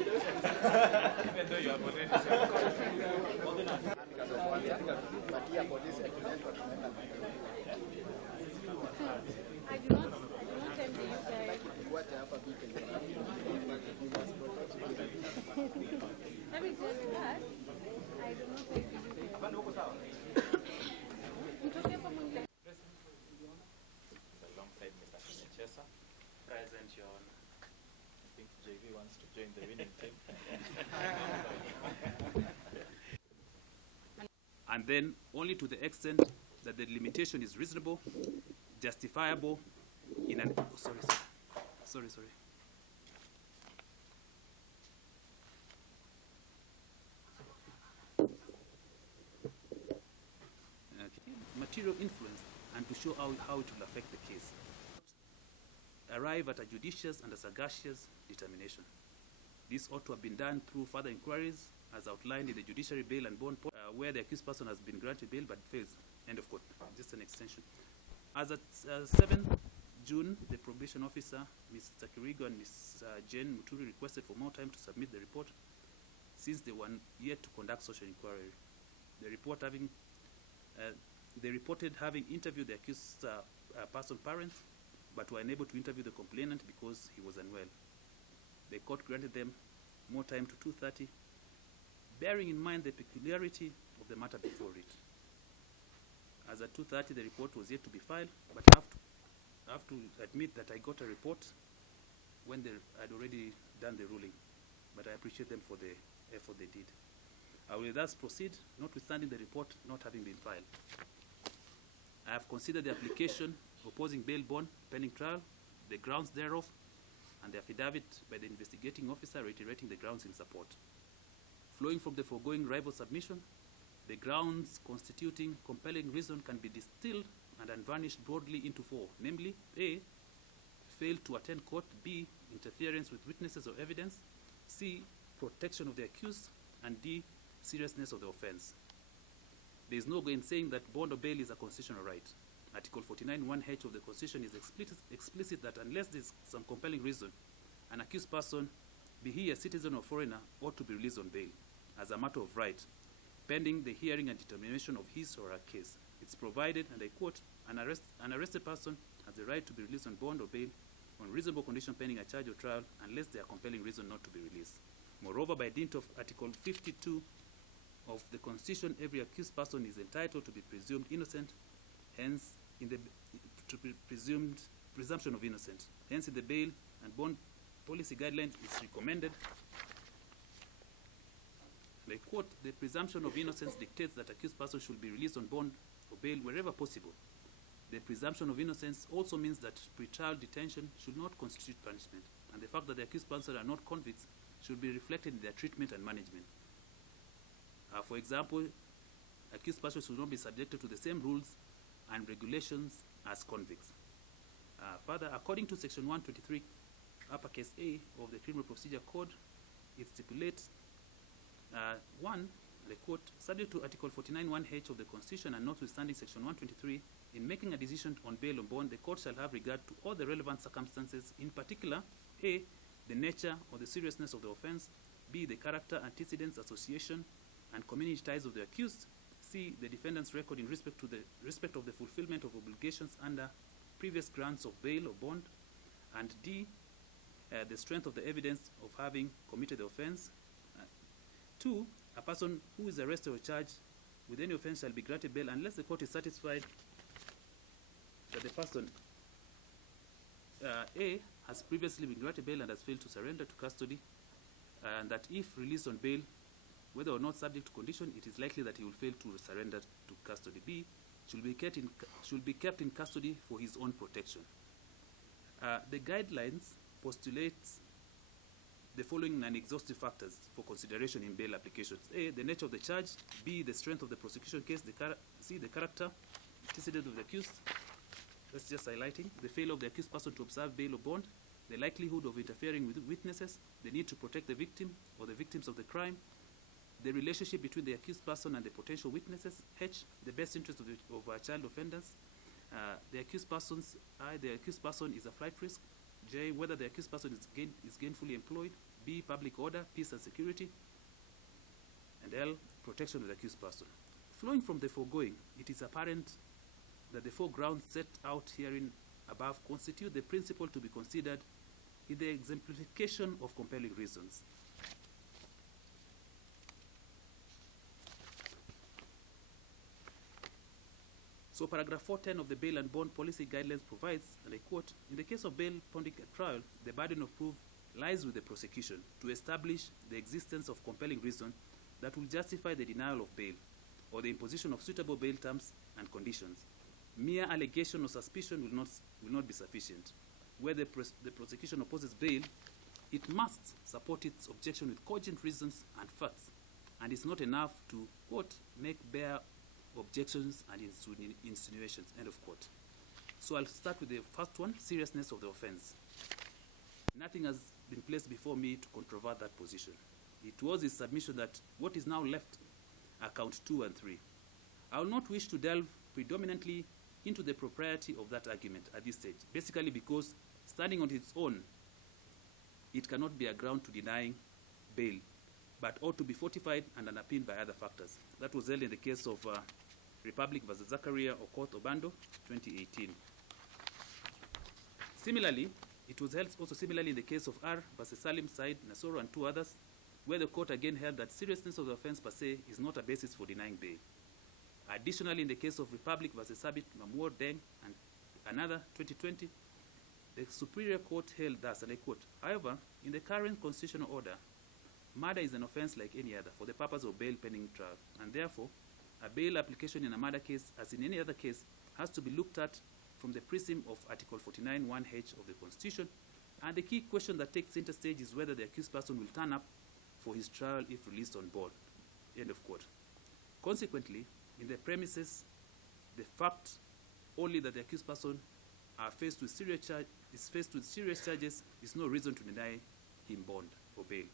Even though you are already I do not tell you guys. Having said that, I do not tell you guys. alongside Mr. Chesa. Present, Your Honor. I think JV wants to join the winning team. And then only to the extent that the limitation is reasonable, justifiable in an... Oh, sorry. Material influence, and to show how it will affect the case. Arrive at a judicious and a sagacious determination. This ought to have been done through further inquiries as outlined in the judiciary bail and bond where the accused person has been granted bail but fails. End of quote. Just an extension. As at 7th June, the probation officer, Mr. Kirigo and Ms. Jane Muturi, requested for more time to submit the report since they were yet to conduct social inquiry. They reported having interviewed the accused person parents but were unable to interview the complainant because he was unwell. The court granted them more time to 2:30, bearing in mind the peculiarity of the matter before it. As at 2:30, the report was yet to be filed, but I have to admit that I got a report when they had already done the ruling, but I appreciate them for the effort they did. I will thus proceed, notwithstanding the report not having been filed. I have considered the application opposing bail bond pending trial, the grounds thereof, and the affidavit by the investigating officer reiterating the grounds in support. Flowing from the foregoing rival submission, the grounds constituting compelling reason can be distilled and unvarnished broadly into four, namely: A, fail to attend court; B, interference with witnesses or evidence; C, protection of the accused; and D, seriousness of the offense. There is no gainsaying that bond or bail is a constitutional right. Article 49(1)(h) of the Constitution is explicit that unless there is some compelling reason, an accused person, be he a citizen or foreigner, ought to be released on bail as a matter of right, pending the hearing and determination of his or her case. It's provided, and I quote, an arrested person has the right to be released on bond or bail on reasonable condition pending a charge or trial unless there are compelling reason not to be released. Moreover, by dint of Article 52 of the Constitution, every accused person is entitled to be presumed innocent, hence in the presumption of innocence. Hence, in the bail and bond policy guidelines, it's recommended, and I quote, the presumption of innocence dictates that accused person should be released on bond or bail wherever possible. The presumption of innocence also means that pretrial detention should not constitute punishment, and the fact that the accused persons are not convicts should be reflected in their treatment and management. For example, accused persons should not be subjected to the same rules and regulations as convicts. Further, according to Section 123, uppercase A of the Criminal Procedure Code, it stipulates, 1, and I quote, subject to Article 49(1)(h) of the Constitution and notwithstanding Section 123, in making a decision on bail or bond, the court shall have regard to all the relevant circumstances, in particular, A, the nature or the seriousness of the offense; B, the character, antecedents, association, and community ties of the accused; C, the defendant's record in respect of the fulfillment of obligations under previous grants of bail or bond; and D, the strength of the evidence of having committed the offense. 2, a person who is arrested or charged with any offense shall be granted bail unless the court is satisfied that the person A, has previously been granted bail and has failed to surrender to custody, and that if released on bail, whether or not subject to condition, it is likely that he will fail to surrender to custody. B, should be kept in custody for his own protection. The guidelines postulates the following non-exhaustive factors for consideration in bail applications: A, the nature of the charge; B, the strength of the prosecution case; C, the character, antecedent of the accused. That's just highlighting the failure of the accused person to observe bail or bond, the likelihood of interfering with witnesses, the need to protect the victim or the victims of the crime, the relationship between the accused person and the potential witnesses; H, the best interest of child offenders; the accused person is a flight risk; J, whether the accused person is gainfully employed; B, public order, peace and security, and L, protection of the accused person. Flowing from the foregoing, it is apparent that the four grounds set out herein above constitute the principle to be considered in the exemplification of compelling reasons. So paragraph 410 of the Bail and Bond Policy Guidelines provides, and I quote, in the case of bail pending at trial, the burden of proof lies with the prosecution to establish the existence of compelling reason that will justify the denial of bail or the imposition of suitable bail terms and conditions. Mere allegation or suspicion will not be sufficient. Where the prosecution opposes bail, it must support its objection with cogent reasons and facts, and it's not enough to, quote, make bare objections and insinuations, end of quote. So I'll start with the first one, seriousness of the offense. Nothing has been placed before me to controvert that position. It was his submission that what is now left are count 2 and 3. I will not wish to delve predominantly into the propriety of that argument at this stage, basically because standing on its own, it cannot be a ground to denying bail, but ought to be fortified and underpinned by other factors. That was held in the case of Republic versus Zakaria or Court Obando, 2018. Similarly, it was held also similarly in the case of R versus Salim Said Nasoro and 2 others, where the court again held that seriousness of the offense per se is not a basis for denying bail. Additionally, in the case of Republic versus Sabit Mamour Deng and another, 2020, the Superior Court held thus, and I quote, however, in the current constitutional order, murder is an offense like any other for the purpose of bail pending trial, and therefore, a bail application in a murder case, as in any other case, has to be looked at from the prism of Article 49(1)(h) of the Constitution, and the key question that takes center stage is whether the accused person will turn up for his trial if released on bond, end of quote. Consequently, in the premises, the fact only that the accused person is faced with serious charges is no reason to deny him bond or bail.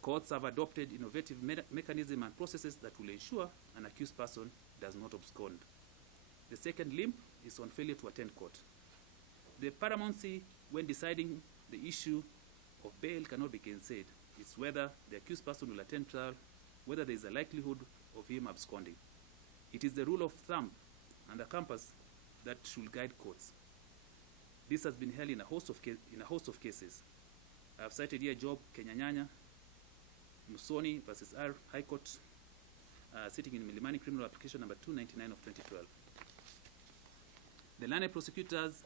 Courts have adopted innovative mechanisms and processes that will ensure an accused person does not abscond. The second limb is on failure to attend court. The paramountcy when deciding the issue of bail cannot be gainsaid. It's whether the accused person will attend trial, whether there is a likelihood of him absconding. It is the rule of thumb and the compass that should guide courts. This has been held in a host of cases. I have cited here Job Kenyanyanya, Musoni versus R, High Court, sitting in Milimani Criminal Application number 299 of 2012. The learned prosecutors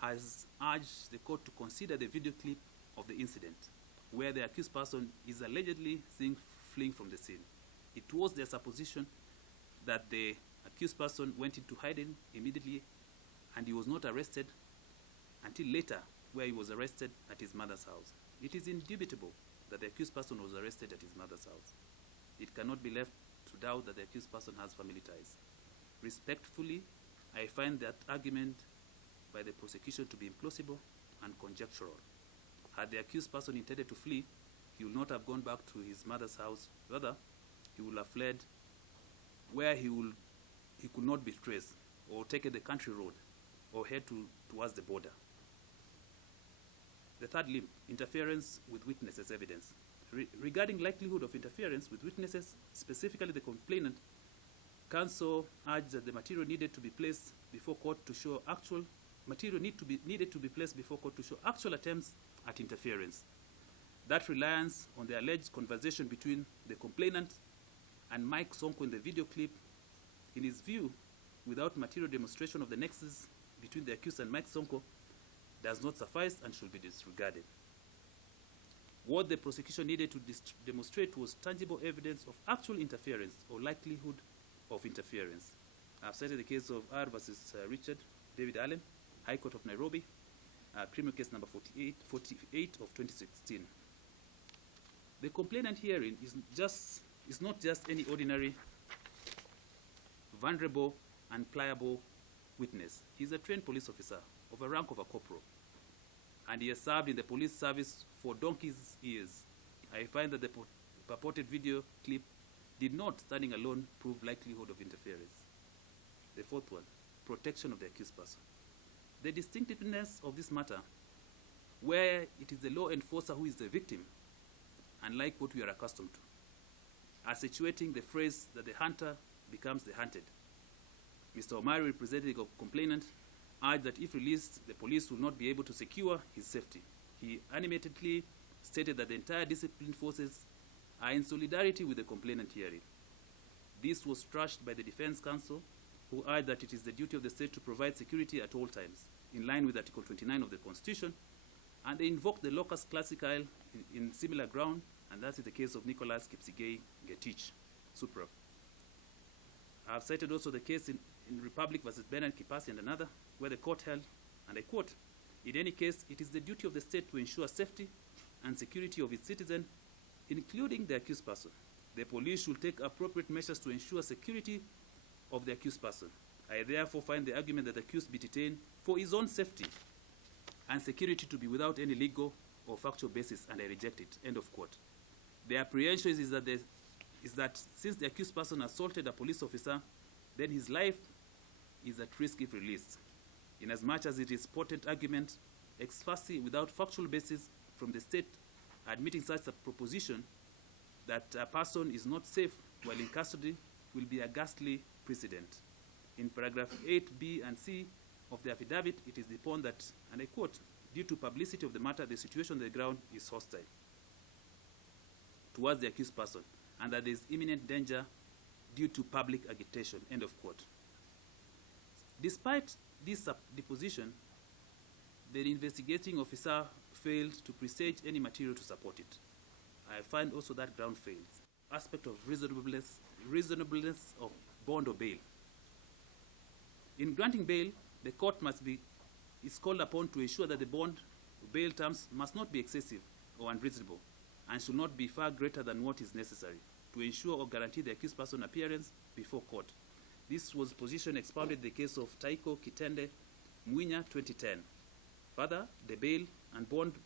has urged the court to consider the video clip of the incident where the accused person is allegedly seen fleeing from the scene. It was their supposition that the accused person went into hiding immediately and he was not arrested until later, where he was arrested at his mother's house. It is indubitable that the accused person was arrested at his mother's house. It cannot be left to doubt that the accused person has family ties. Respectfully, I find that argument by the prosecution to be implausible and conjectural. Had the accused person intended to flee, he would not have gone back to his mother's house. Rather, he would have fled where he could not be traced, or taken the country road, or head towards the border. The third limb, interference with witnesses' evidence. Regarding likelihood of interference with witnesses, specifically the complainant, counsel urged that the material needed to be placed before court to show actual attempts at interference. That reliance on the alleged conversation between the complainant and Mike Sonko in the video clip, in his view, without material demonstration of the nexus between the accused and Mike Sonko, does not suffice and should be disregarded. What the prosecution needed to demonstrate was tangible evidence of actual interference or likelihood of interference. I've cited the case of R versus Richard David Allen, High Court of Nairobi, criminal case number 48 of 2016. The complainant herein is not just any ordinary, vulnerable, and pliable witness. He's a trained police officer of a rank of a corporal, and he has served in the police service for donkey's years. I find that the purported video clip did not, standing alone, prove likelihood of interference. The fourth one, protection of the accused person. The distinctiveness of this matter where it is the law enforcer who is the victim, unlike what we are accustomed to, accentuating the phrase that the hunter becomes the hunted. Mr. Omari, representing the complainant, urged that if released, the police will not be able to secure his safety. He animatedly stated that the entire disciplined forces are in solidarity with the complainant herein. This was trashed by the defense counsel, who urged that it is the duty of the state to provide security at all times, in line with Article 29 of the Constitution, and they invoked the locus classical in similar ground, and that is the case of Nicholas Kipsigei Ngetich, Supra. I have cited also the case in Republic versus Bernard Kipasi and another, where the court held, and I quote, "In any case, it is the duty of the state to ensure safety and security of its citizen, including the accused person. The police should take appropriate measures to ensure security of the accused person. I therefore find the argument that the accused be detained for his own safety and security to be without any legal or factual basis, and I reject it." End of quote. The apprehension is that since the accused person assaulted a police officer, then his life is at risk if released. Inasmuch as it is potent argument, ex facie, without factual basis from the state admitting such a proposition that a person is not safe while in custody will be a ghastly precedent. In paragraph 8B and C of the affidavit, it is upon that, and I quote, "Due to publicity of the matter, the situation on the ground is hostile towards the accused person, and that there is imminent danger due to public agitation." End of quote. Despite this deposition, the investigating officer failed to presage any material to support it. I find also that ground fails. Aspect of reasonableness of bond or bail. In granting bail, the court is called upon to ensure that the bond or bail terms must not be excessive or unreasonable, and should not be far greater than what is necessary to ensure or guarantee the accused person's appearance before court. This was position expounded in the case of Taiko Kitende Mwinya 2010. Further, the bail and bond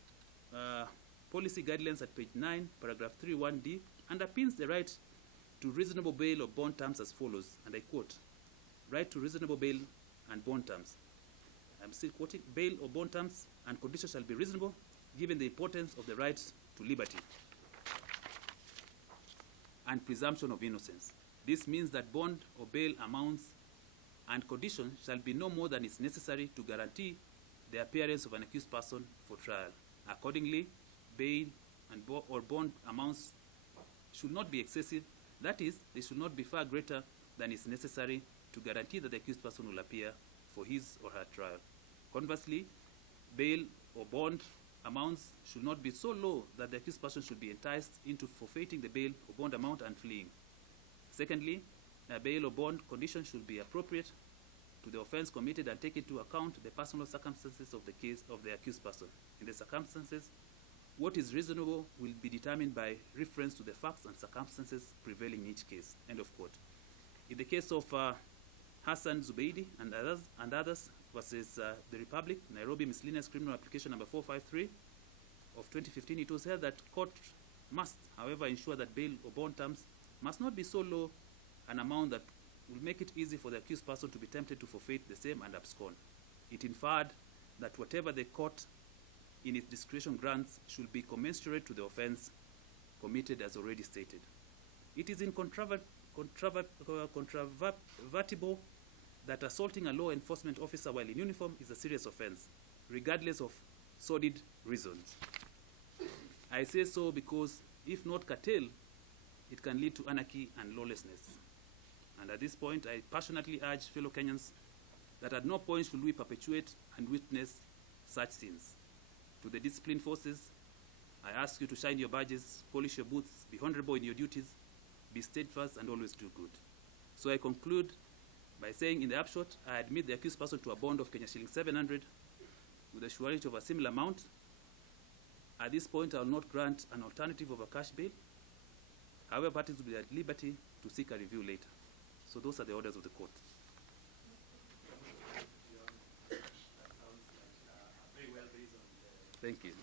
policy guidelines at page 9, paragraph 31D, underpins the right to reasonable bail or bond terms as follows, and I quote, "Right to reasonable bail and bond terms." I'm still quoting, "Bail or bond terms and conditions shall be reasonable, given the importance of the right to liberty and presumption of innocence. This means that bond or bail amounts and conditions shall be no more than is necessary to guarantee the appearance of an accused person for trial. Accordingly, bail and or bond amounts should not be excessive. That is, they should not be far greater than is necessary to guarantee that the accused person will appear for his or her trial. Conversely, bail or bond amounts should not be so low that the accused person should be enticed into forfeiting the bail or bond amount and fleeing. Secondly, a bail or bond condition should be appropriate to the offense committed and take into account the personal circumstances of the case of the accused person. In the circumstances, what is reasonable will be determined by reference to the facts and circumstances prevailing in each case." End of quote. In the case of Hassan Zubeidi and others versus the Republic, Nairobi Miscellaneous Criminal Application number 453 of 2015, it was held that court must, however, ensure that bail or bond terms must not be so low an amount that will make it easy for the accused person to be tempted to forfeit the same and abscond. It inferred that whatever the court in its discretion grants should be commensurate to the offense committed as already stated. It is incontrovertible that assaulting a law enforcement officer while in uniform is a serious offense, regardless of sordid reasons. I say so because if not curtailed, it can lead to anarchy and lawlessness. And at this point, I passionately urge fellow Kenyans that at no point should we perpetuate and witness such sins. To the disciplined forces, I ask you to shine your badges, polish your boots, be honorable in your duties, be steadfast, and always do good. So I conclude by saying, in the upshot, I admit the accused person to a bond of Kenya shilling 700 with a surety of a similar amount. At this point, I will not grant an alternative of a cash bail. However, parties will be at liberty to seek a review later. So those are the orders of the court. Very well based on the Thank you.